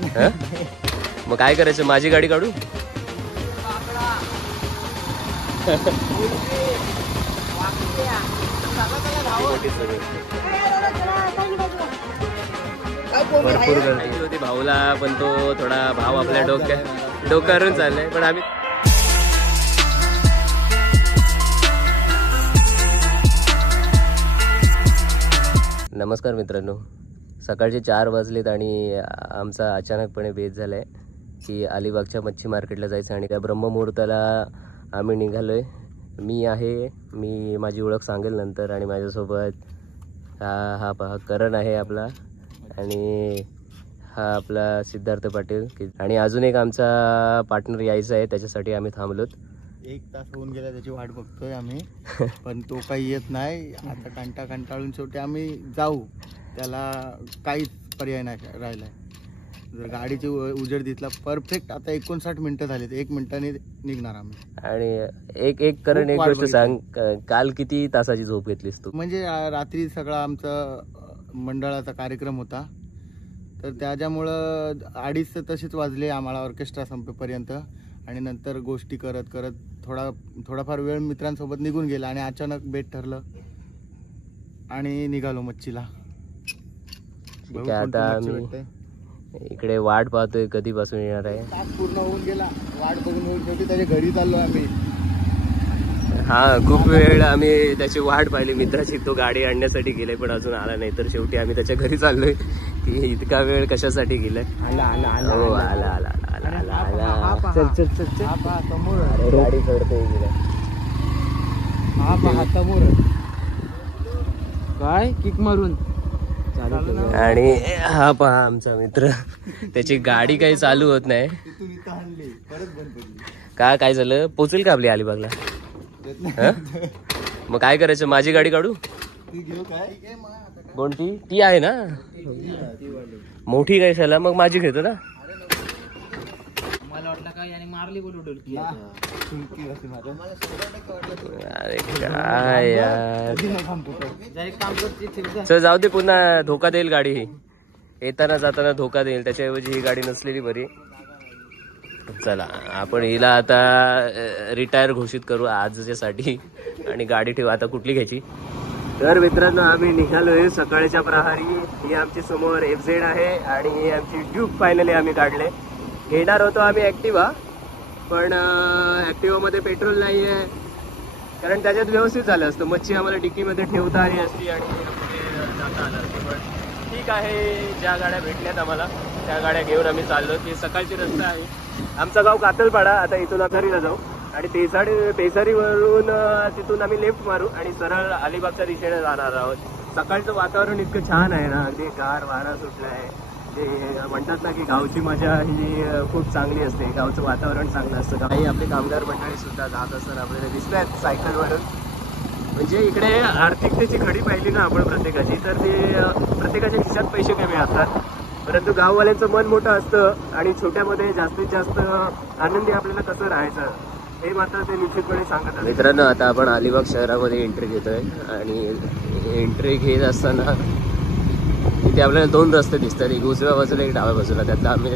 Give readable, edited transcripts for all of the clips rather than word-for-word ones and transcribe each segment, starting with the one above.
मग काय करायचं, माझी गाडी काढू? भरपूर गर्दी होती भाऊला, पण तो थोडा भाव आपल्या डोक्यावरून चाललाय. पण आम्ही नमस्कार मित्रांनो, सकाळचे 4 वाजलेत आणि आमचा अचानकपणे बेत झालाय की अलिबागच्या मच्छी मार्केटला जायचं. आणि त्या ब्रह्ममुहूर्ताला आम्ही निघालोय. मी माझी ओळख सांगेल नंतर. आणि माझ्यासोबत हा करण आहे आपला, आणि हा आपला सिद्धार्थ पाटील. आणि अजून एक आमचा पार्टनर यायचा आहे, त्याच्यासाठी आम्ही थांबलोत. 1 तास होऊन गेला त्याची वाट बघतोय आम्ही, पण तो काही येत नाही. आता कंटाळून शेवटी आम्ही जाऊ, त्याला काहीच पर्याय नाही राहिलाय. जर गाडीची उजेड दिसला परफेक्ट. आता 59 मिनिटं झालीत, 1 मिनिटाने निघणार आम्ही. आणि एक करण एक गोष्ट सांग, काल किती तासाची झोप घेतलीस तू? म्हणजे रात्री सगळा आमचा मंडळाचा कार्यक्रम होता, तर त्याच्यामुळं 2:30 तसेच वाजले आम्हाला ऑर्केस्ट्रा संपेपर्यंत. आणि नंतर गोष्टी करत करत थोडाफार वेळ मित्रांसोबत निघून गेला. आणि अचानक बेट ठरलं आणि निघालो मच्छीला. आता आम्ही इकडे वाट पाहतोय कधीपासून येणार आहे. तास पूर्ण होऊन गेला वाट बघून, शेवटी त्याच्या घरी चाललो आम्ही. हा, खूप वेळ आम्ही त्याची वाट पाहिली मित्राची. तो गाडी आणण्यासाठी गेलाय पण अजून आला नाही. तर शेवटी आम्ही त्याच्या घरी चाललोय की इतका वेळ कशासाठी गेलाय. हो, आला. चल गाडी चढतोय समोर काय किक मारून. आणि हा पहा आमचा मित्र, त्याची गाडी काही चालू होत नाही. काय झालं, पोचेल का आपली अलिबागला? मग काय करायचं, माझी गाडी काढू? कोणती? ती आहे ना मोठी, काय झाला मग माझी घेतो ना. मला वाटलं काय आणि मारली बोलू डोलकी. अरे काय यार, काम करते. चल जाऊ दे, पुन्हा धोका देईल गाडी. ही येताना जाताना धोका देईल, त्याच्याऐवजी ही गाडी नसलेली बरी. चला आपण हिला आता रिटायर घोषित करू आजच्यासाठी आणि गाडी ठेवू. आता कुठली घ्यायची? तर मित्रांनो, आम्ही निघालोय सकाळच्या प्रहारी. ही आमची समोर FZ आहे आणि ही आमची ड्यूक फायनली आम्ही काढले. घेणार होतो आम्ही ॲक्टिवा, पण ॲक्टिवामध्ये पेट्रोल नाही आहे. कारण त्याच्यात व्यवस्थित झालं असतं, मच्छी आम्हाला डिक्कीमध्ये ठेवता आली असती आणि जाता आलं असतं. पण ठीक आहे, ज्या गाड्या भेटल्यात आम्हाला त्या गाड्या घेऊन आम्ही चाललो. की सकाळची रस्ता आहे. आमचं गाव कातलपाडा. आता इथून पेसारीला जाऊ आणि पेसारीवरून तिथून आम्ही लेफ्ट मारू आणि सरळ अलिबागच्या दिशेने जाणार आहोत. सकाळचं वातावरण इतकं छान आहे ना, अगदी गार वारा सुटला आहे. ते म्हणतात ना की गावची मजा ही खूप चांगली असते, गावचं वातावरण चांगलं असतं. काही आपले कामगार मंडळी सुद्धा जात असताना आपल्याला दिसतात सायकलवरून. म्हणजे इकडे आर्थिकतेची घडी पाहिली ना आपण प्रत्येकाची, तर ते प्रत्येकाच्या खिशात पैसे कमी असतात, परंतु गाववाल्यांचं मन मोठं असतं आणि छोट्यामध्ये जास्तीत जास्त आनंदी आपल्याला कसं राहायचं हे मात्र ते निश्चितपणे सांगत आहेत. मित्रांनो, आता आपण अलिबाग शहरामध्ये एंट्री घेतोय आणि एंट्री घेत असताना इथे आपल्याला 2 रस्ते दिसतात, एक उजव्या बाजूला एक डाव्या बाजूला. त्यातला आम्ही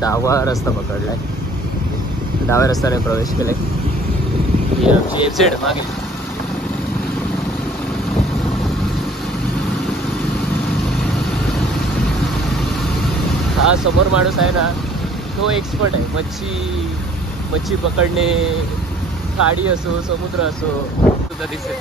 डावा रस्ता पकडलाय, डाव्या रस्त्याने प्रवेश केलाय. ही आमची FZ मागे. हा समोर माणूस आहे ना, तो एक्सपर्ट आहे. मच्छी पकडणे, खाडी असो समुद्र असो, सुद्धा दिसेल.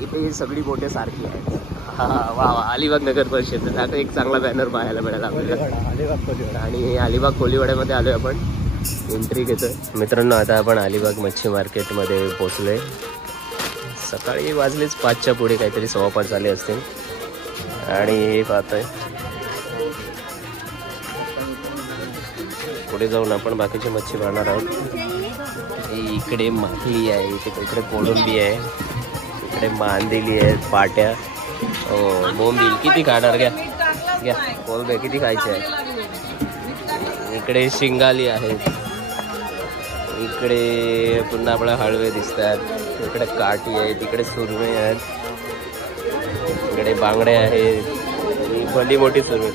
इथे ही सगळी बोटे सारखी आहेत. वा अलिबाग नगर परिषद. आता एक चांगला बॅनर पाहायला मिळाला आपल्याला. आणि अलिबाग कोळीवाड्यामध्ये आलोय आपण, एंट्री घेतोय. मित्रांनो, आता आपण अलिबाग मच्छी मार्केटमध्ये पोहोचलोय. सकाळी वाजलेच 5च्या पुढे, काहीतरी 5:15 झाले असतील. आणि हे पाहतोय, पुढे जाऊन आपण बाकीची मच्छी पाहणार आहोत. इकडे माथी आहे, इकडे कोळंबी आहे, इकडे मांदेली आहेत, पाट्या, बोंबील. किती खाणार? घ्या कोळंबी किती खायचे आहे. इकडे शिंगाली आहेत, इकडे पुन्हा आपल्या हळवे दिसतात, इकडे काठी आहे, तिकडे सुरमई आहेत, इकडे बांगडे आहेत, भली मोठी सुरमई.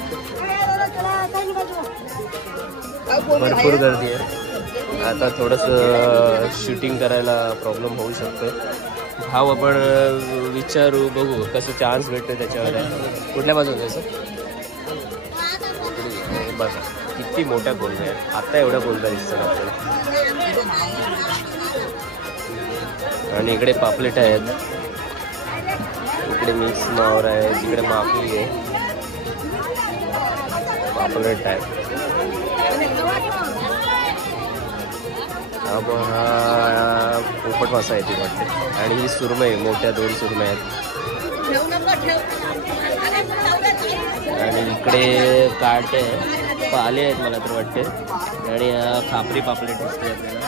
भरपूर गर्दी आहे. आता थोडंसं शूटिंग करायला प्रॉब्लेम होऊ शकतो. भाव आपण विचारू, बघू कसं चान्स भेटतो त्याच्यावर आहे. कुठल्या बाजूला जायचं? बघा किती मोठ्या कोलब्या आहेत. आता एवढ्या कोलब्या दिसतात आपल्याला. आणि इकडे पापलेट आहेत, इकडे मिक्स मावर आहे, तिकडे मापली आहे, पापलेट आहे. हा पोपट मासा आहे ती वाटते. आणि ही सुरमई, मोठ्या 2 सुरमई आहेत. आणि इकडे काटे पाले आहेत मला तर वाटते. आणि खापरी पापलेट दिसते आपल्याला.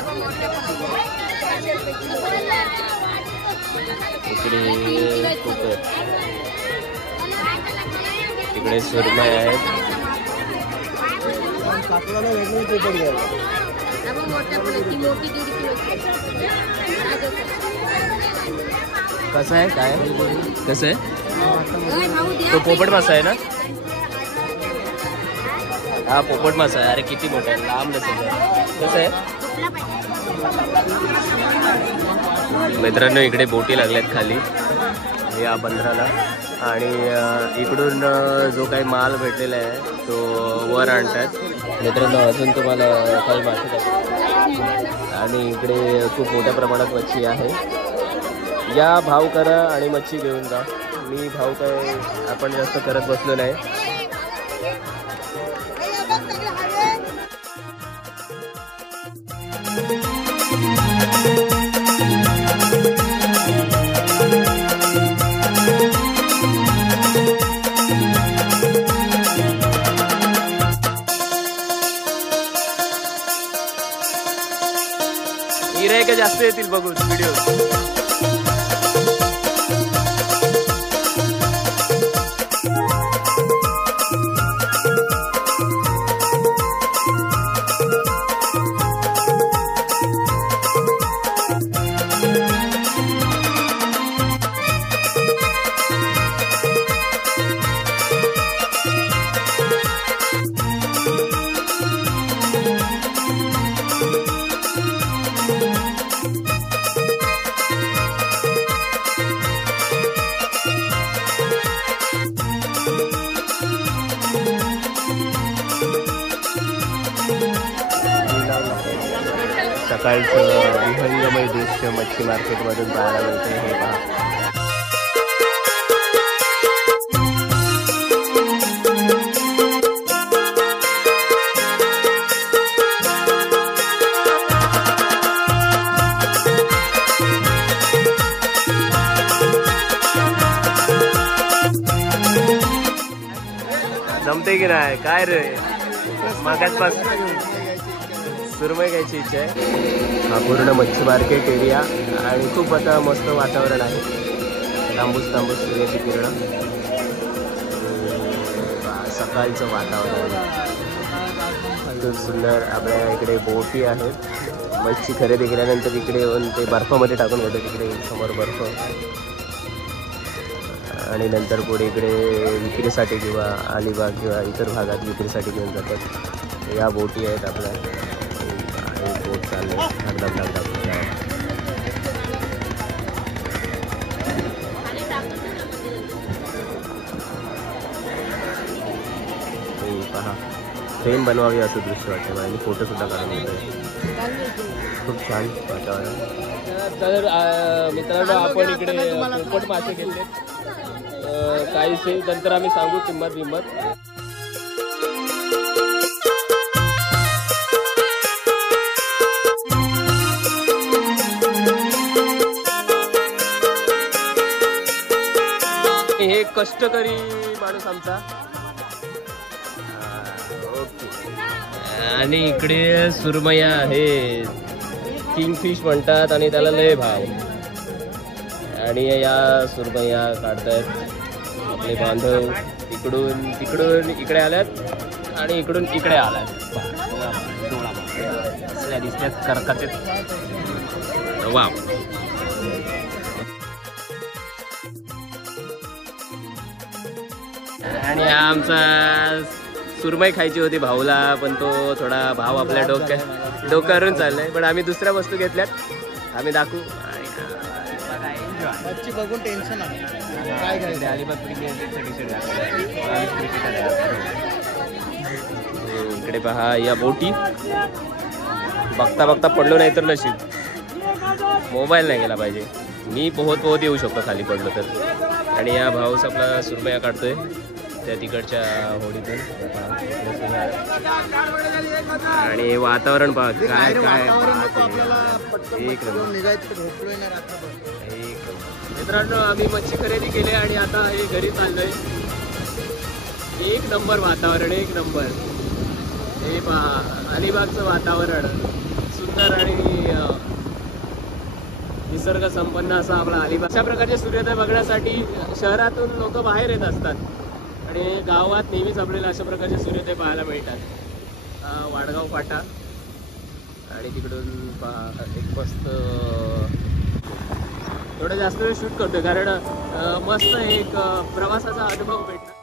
इकडे खूप आहेत, तिकडे सुरमई आहेत. कसं आहे, काय कसं आहे? तो पोपट मासा आहे ना? हा पोपट मासा आहे. अरे किती मोठा आहे, लांब नसेल. कसं आहे मित्रांनो? इकडे बोटी लागल्यात खाली या बंदराला. आणि इकडून जो काही माल भेटलेला आहे तो वर आणतात मित्रांनो. अजून तुम्हाला काही माहिती आहे. आणि इकडे खूप मोठ्या प्रमाणात मच्छी आहे. या भाव करा आणि मच्छी घेऊन जा. मी भाव काय आपण जास्त करत बसलो नाही. गिऱ्हाईक जास्त येतील बघून व्हिडिओ. सकाळचं विहंगमय दृश्य मच्छी मार्केटमधून पाहायला मिळते. हे पहा. जमते की नाही काय रे? मागासपासून सुरमई घ्यायची इच्छा आहे. हा पूर्ण मच्छी मार्केट एरिया आणि खूप आता मस्त वातावरण आहे. तांबूस सूर्याची किरण, सकाळचं वातावरण खूप सुंदर. आपल्या इकडे बोटी आहेत. मच्छी खरेदी केल्यानंतर इकडे येऊन ते बर्फामध्ये टाकून घेतो. तिकडे समोर बर्फ. आणि नंतर पुढे इकडे विक्रीसाठी किंवा अलिबाग किंवा इतर भागात विक्रीसाठी घेऊन जातात. या बोटी आहेत आपल्या. बोट चालले धगधग पहा. फ्रेम बनवावी असं दृश्य वाटतं आणि फोटोसुद्धा काढून घेतोय. खूप छान वातावरण. तर मित्रांनो आपण इकडे पोपट मासे घेतले काहीसे. नंतर आम्ही सांगू किंमत. हे कष्टकरी माणूस आमचा. ओके. आणि इकडे सुरमया आहेत, किंगफिश म्हणतात आणि त्याला लय भाव. आणि या सुरमया काढतायत आपले बांधव. इकडून इकडे आल्यात आणि इकडून इकडे आल्यात. दिसल्यास करकते वाव. आणि हा आमचा सुरमई खायची होती भाऊला, पण तो थोडा भाव आपल्या डोक्यावरून चाललाय. पण आम्ही दुसऱ्या वस्तू घेतल्यात, आम्ही दाखवू. मच्छी बघून टेन्शन आहे काय घ्यायचं. अलिबाग इकडे पहा या बोटी. बघता बघता पडलो नाही तर नशीब. मोबाईल नाही गेला पाहिजे. मी पोहत येऊ शकतो खाली पडलो तर. आणि या भाऊस आपला सुरमया काढतोय त्या तिकडच्या होडीतून. आणि वातावरण पहा काय काय एक मित्रांनो, आम्ही मच्छी खरेदी केली आणि आता हे घरी चाललोय. एक नंबर वातावरण, एक नंबर. हे पहा अलिबागचं वातावरण सुंदर आणि निसर्ग संपन्न असा आपला अलिबाग. अशा प्रकारचे सूर्योदय बघण्यासाठी शहरातून लोक बाहेर येत असतात आणि गावात नेहमीच आपल्याला अशा प्रकारचे सूर्योदय पाहायला मिळतात. वाडगाव फाटा आणि तिकडून एक मस्त थोडं जास्त वेळ शूट करतोय कारण मस्त एक प्रवासाचा अनुभव भेटतो.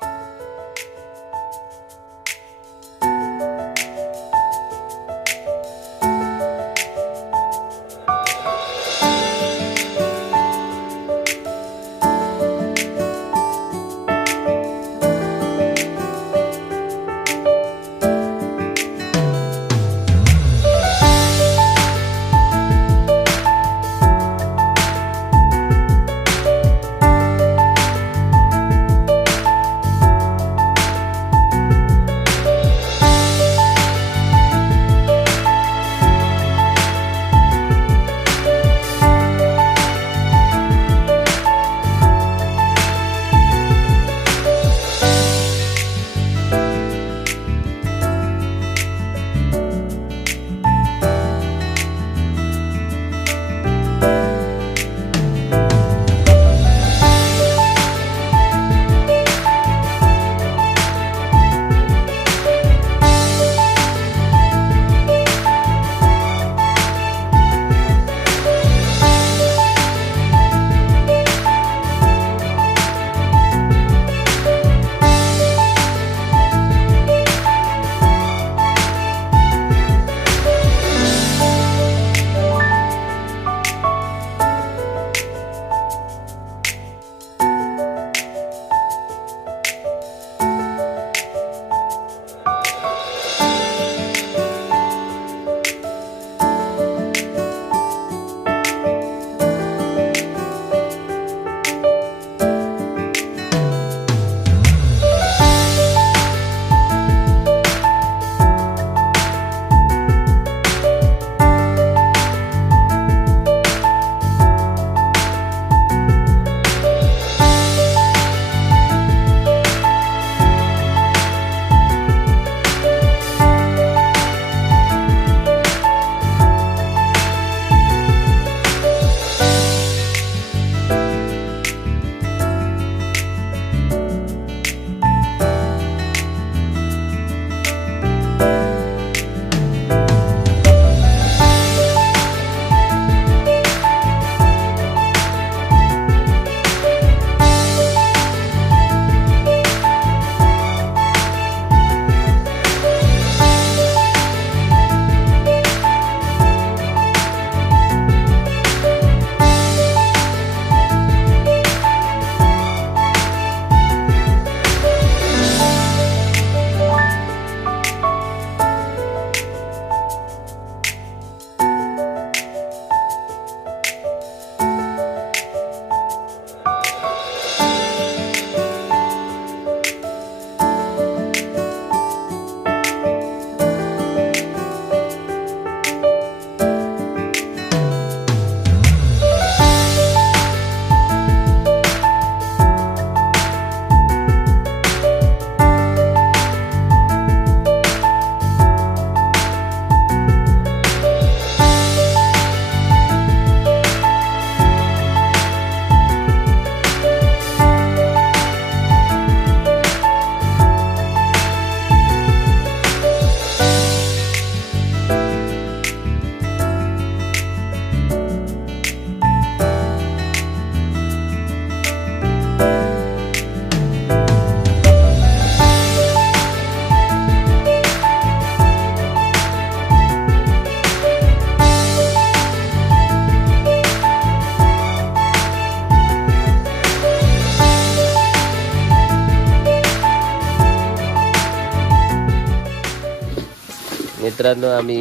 मित्रांनो आम्ही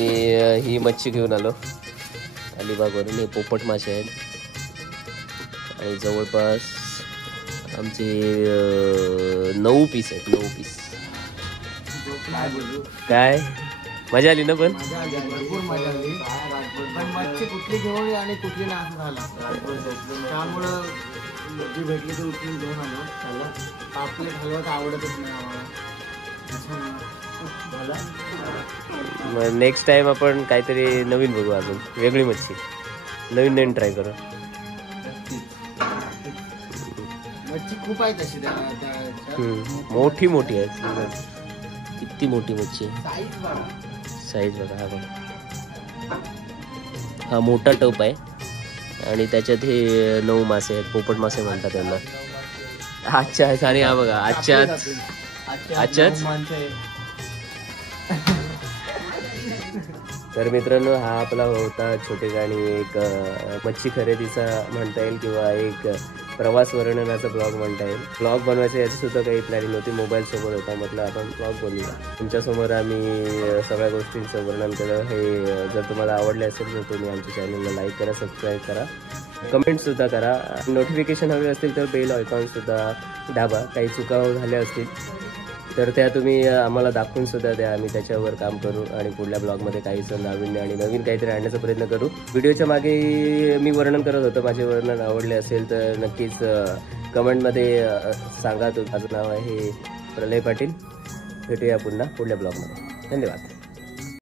ही मच्छी घेऊन आलो अलिबागवरून. हे पोपट मासे आहेत आणि जवळपास आमचे 9 पीस आहेत. 9 पीस. काय मजा आली ना? पण मजा आली, भरपूर मजा आली. पण मच्छी कुठली घेऊन आणि कुठली नाही असं झालं. त्यामुळं जी भेटली ती उचलून घेऊन आलो. पापलेट हलवा तर आवडतच नाही आम्हाला. नेक्स्ट टाइम आपण काहीतरी नवीन बघू, अजून वेगळी मच्छी नवीन ट्राय करू. मच्छी खूप आहे तशी मोठी मोठी आहे. किती मोठी मच्छी आहे. साईज बघा. हा बघा, हा मोठा टप आहे आणि त्याच्यात हे 9 मासे आहेत. पोपट मासे म्हणतात त्यांना. आजच्या आहेत. आणि हा बघा आजच्याच तर मित्रांनो हा आपला होता छोटे आणि एक मच्छी खरेदीचा म्हणता येईल किंवा एक प्रवास वर्णनाचा ब्लॉग म्हणता येईल. ब्लॉग बनवायचं याची सुद्धा काही प्लॅनिंग नव्हती. मोबाईल सोबत होता, म्हटलं आपण ब्लॉग बनवूया. तुमच्यासमोर आम्ही सगळ्या गोष्टींचं वर्णन केलं. हे जर तुम्हाला आवडले असेल तर तुम्ही आमच्या चॅनलला लाईक करा, सबस्क्राईब करा, कमेंटसुद्धा करा. नोटिफिकेशन हवे असतील तर बेल आयकॉनसुद्धा दाबा. काही चुका झाल्या असतील तर त्या तुम्ही आम्हाला दाखवून सुद्धा द्या. आम्ही त्याच्यावर काम करू आणि पुढल्या ब्लॉगमध्ये काहीसं नाविन्य आणि नवीन काहीतरी आणण्याचा प्रयत्न करू. व्हिडिओच्या मागे मी वर्णन करत होतो. माझे वर्णन आवडले असेल तर नक्कीच कमेंटमध्ये सांगा. माझं नाव आहे प्रलय पाटील. भेटूया पुन्हा पुढल्या ब्लॉगमध्ये. धन्यवाद.